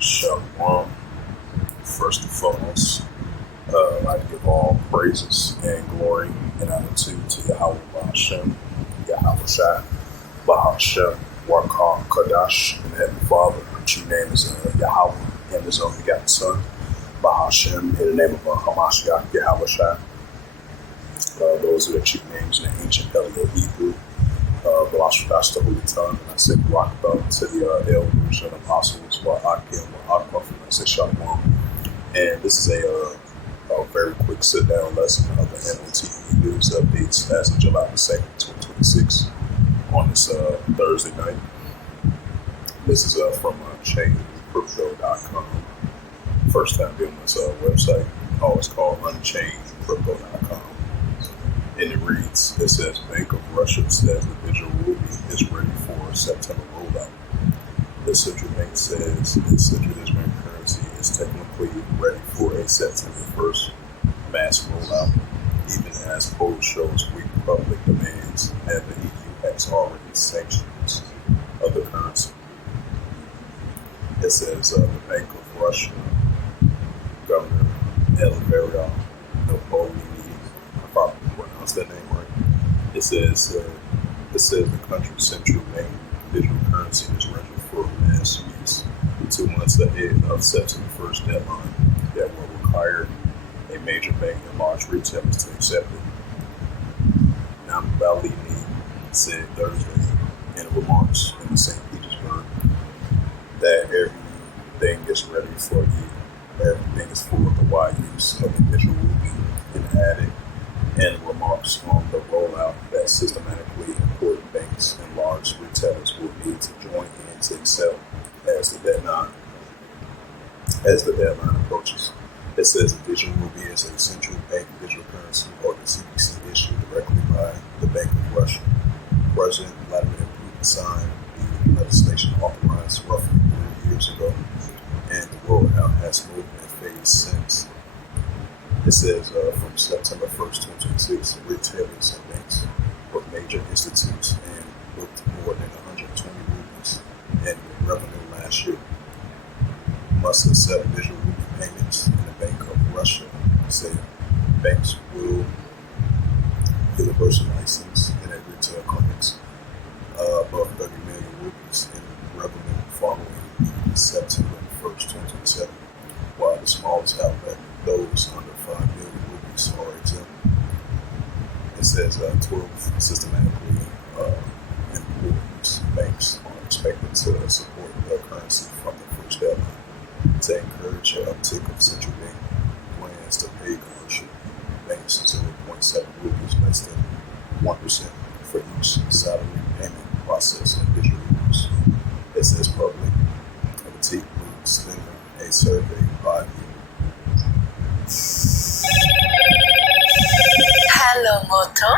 Shalom. First and foremost, I'd like to give all praises and glory and attitude to Yahweh Bahashem, Yahweh Shai, Bahashem, Warkar, Kadash, and Heavenly Father. Her chief name is Yahweh and His only begotten Son, Bahashem, in the name of Hamashiach, Yahweh Shai. Those are the chief names in the ancient Paleo Hebrew. That's the Holy Tongue, and I said rock about to the elders and apostles, Akim, Akaf, and I said Shalom. And this is a very quick sit-down lesson of the M.O.T.B News Updates as of July 2nd, 2026, on this Thursday night. This is from ChainCrypto.com. First time doing this website. Always called UnchainedCrypto.com. And it reads, it says, Bank of Russia says the digital ruby is ready for September rollout. The central bank says its central Israeli currency is technically ready for a September 1st mass rollout, even as poll shows weak public demands and the EU has already sanctions of the currency. It says the Bank of Russia Governor Elveria I probably pronounced that name right. It says the country's central bank digital currency is ready for mass use 2 months ahead of September 1st deadline that will require a major bank and large retailers to accept it. Balini said Thursday in remarks in St. Petersburg that everything is ready for everything is for the wide use of the digital ruby, and added in remarks on the rollout that systematically important banks and large retailers will need to join in to excel as the deadline approaches. It says the digital ruby is a central bank digital currency, or the CBC, issued directly by the Bank of Russia. President Vladimir Putin signed the legislation authorized roughly 3 years ago, and the rollout has moved in phase since. It says from September 1st, 2026, retailers and banks with major institutes and booked more than 120 rupees in revenue last year must accept digital rupee payments, and the Bank of Russia said banks will universal license in a retail clinics above 30 million rupees in revenue following September 1st, 2027, while the smallest outlet, those under 5 million rupees, are exempt. It says 12 systematically important banks are expected to support the currency from the first deadline to encourage an uptick of central bank plans to pay commercial banks 0.7 rupees less than 1% for each salary payment process in digital rupees. It says public O.T.B News a survey by Hello, Moto.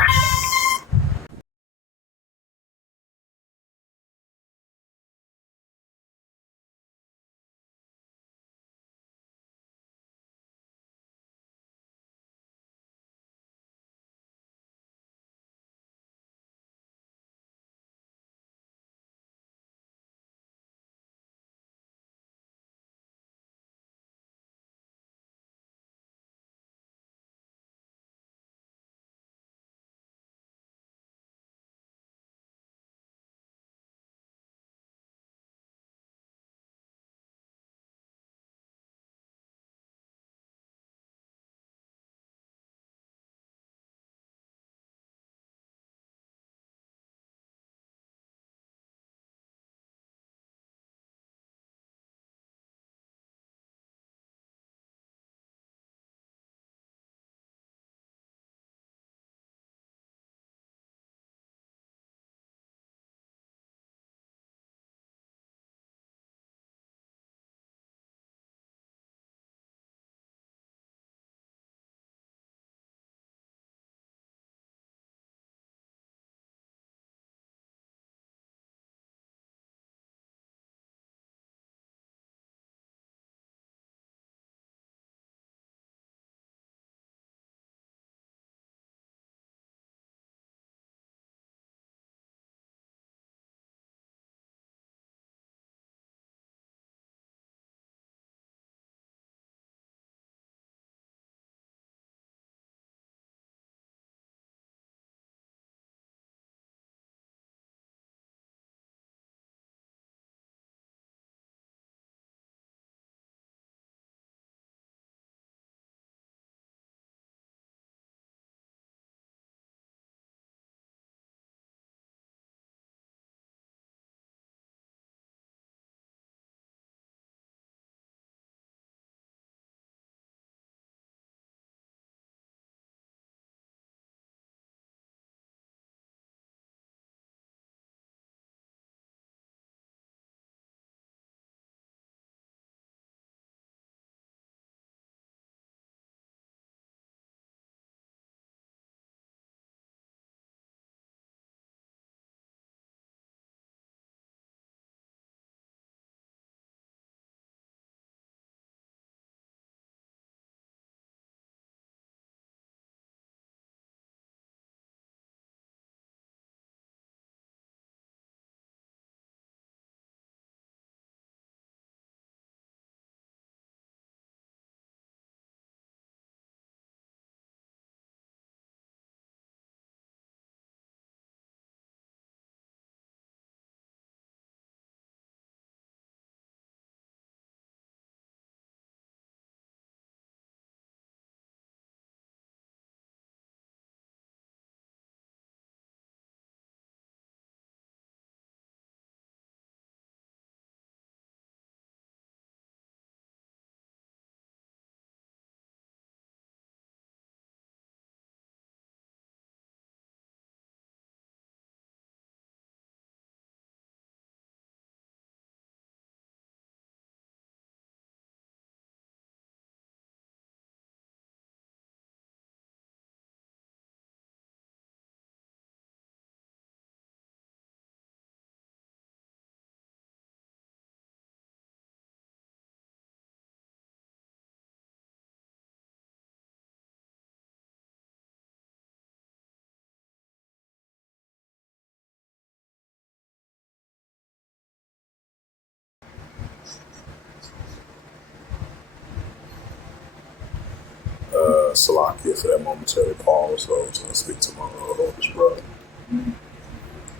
Salakia for that momentary pause. So I was going to speak to my oldest brother.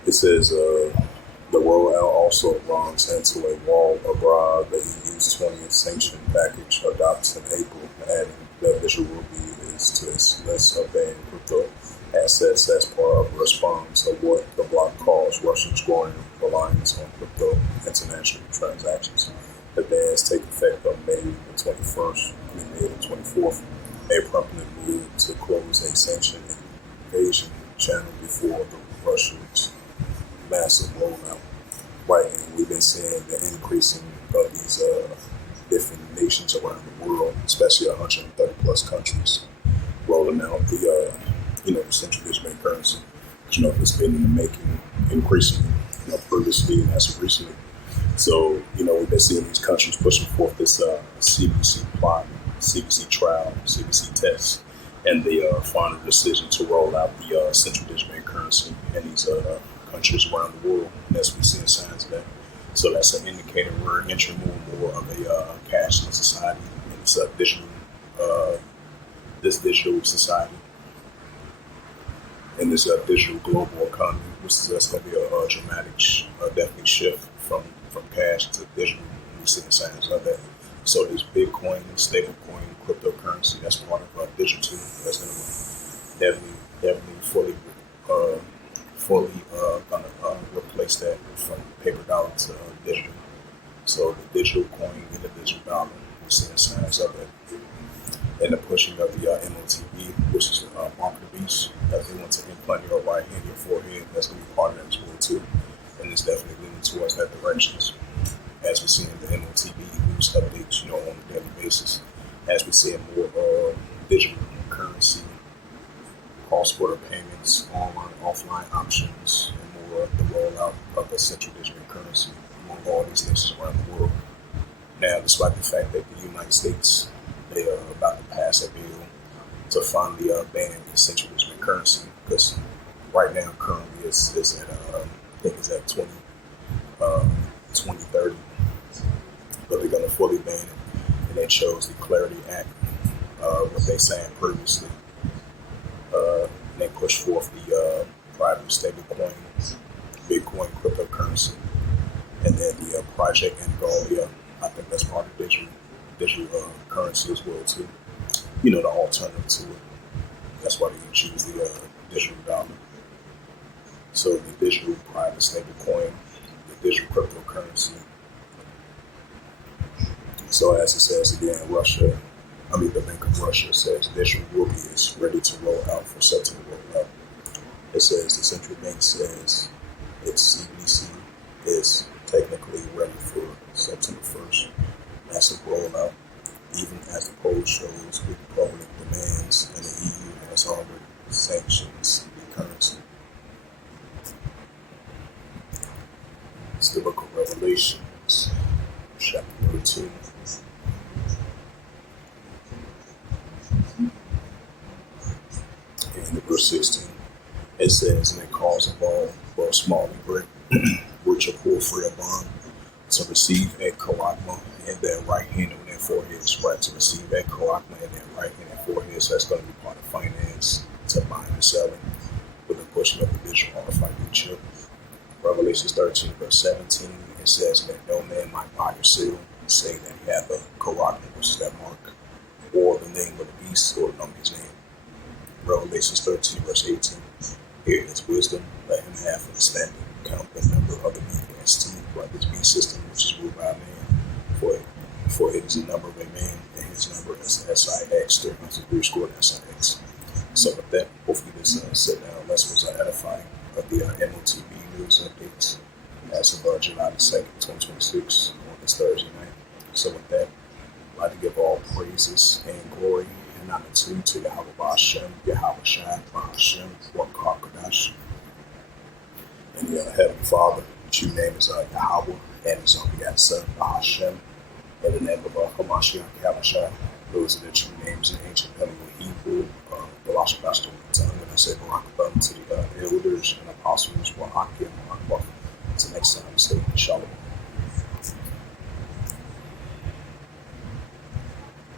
It says the rollout also runs into a wall abroad. The EU's 20th sanction package adopts in April, adding that Bishop Ruby is to its list of banned crypto assets as part of a response of what the bloc calls Russia's growing reliance on crypto international transactions. The bans take effect on May the 24th. A promptly moved to close a sanctioned invasion channel before the Russians' massive rollout. Right, and we've been seeing the increasing of these different nations around the world, especially 130 plus countries, rolling out the central digital currency. It's been in the making, increasing, previously and as of recently. So, we've been seeing these countries pushing forth this CBC plot, CBC trial, CBC test, and the final decision to roll out the central digital currency in these countries around the world. And as we've seen signs of that. So that's an indicator we're entering more of a cashless society. It's a digital society, and this digital global economy, which is that's going to be a dramatic, definitely shift from cash to digital. We see the signs of that. So this Bitcoin, stablecoin, cryptocurrency, that's part of digital. That's going to definitely fully going to replace that from paper dollar to digital. So the digital coin and the digital dollar, we're seeing signs of it. And the pushing of the M.O.T.B, which is mark of the beast, that they want to implant your right hand, your forehead. That's going to be part of that as well too. And it's definitely leading towards that direction. As we're seeing the M.O.T.B News Updates, on a daily basis. As we're seeing more digital currency, cross-border payments, online, offline options, and more of the rollout of the central digital currency among all these nations around the world. Now, despite the fact that the United States, they are about to pass a bill to finally ban the central digital currency, because right now, currently, it's at, I think it's at 2030, but they're going to fully ban it. And they chose the Clarity Act, what they saying previously. And they pushed forth the private stablecoin, Bitcoin cryptocurrency, and then the Project Angolia. I think that's part of digital currency as well too. The alternative to it. That's why they can choose the digital dollar. So the digital private stablecoin, the digital cryptocurrency. So as it says again, the Bank of Russia says digital ruby is ready to roll out for September rollout. It says the central bank says its CBC is technically ready for September 1st. Massive rollout, even as the poll shows with public demands, and the EU has already sanctioned the currency. It's the book of Revelations, chapter 13. In verse 16, it says, and it calls of all, both small and great, which are poor free of bond, to receive a karagma in their right hand on their foreheads, right? To receive a karagma in their right hand and foreheads. So that's going to be part of finance, to buying and selling, with the pushing of the digital RFID chip. Revelations 13, verse 17, it says that no man might buy or sell, saying that he hath a karagma, which is that mark, or the name of the beast, or the his name. Revelations 13, verse 18. Here is wisdom, let him have understanding. Count the number of the beast as teeth, like this beast system, which is ruled by a man. For it is the number of a man, and his number is SIX, 303 squared SIX. So with that, hopefully this sit down lessons are edifying of the M.O.T.B News Updates as of July the 2nd, 2026, on this Thursday night. So with that, I'd like to give all praises and glory and honor to Yahweh Hashem, Yahweh Shai, Hashem, Wakar Kadash, and the Heavenly Father, which your name is Yahweh, and his only begotten Son, Hashem, in the name of Hamashiach, Yahweh. Those are the true names in ancient Hebrew, Hebrew, Galatian Gospel tongue, and I say Barak to the elders and apostles, Wa'akim, Wa'akbah. Until next time, say Shalom.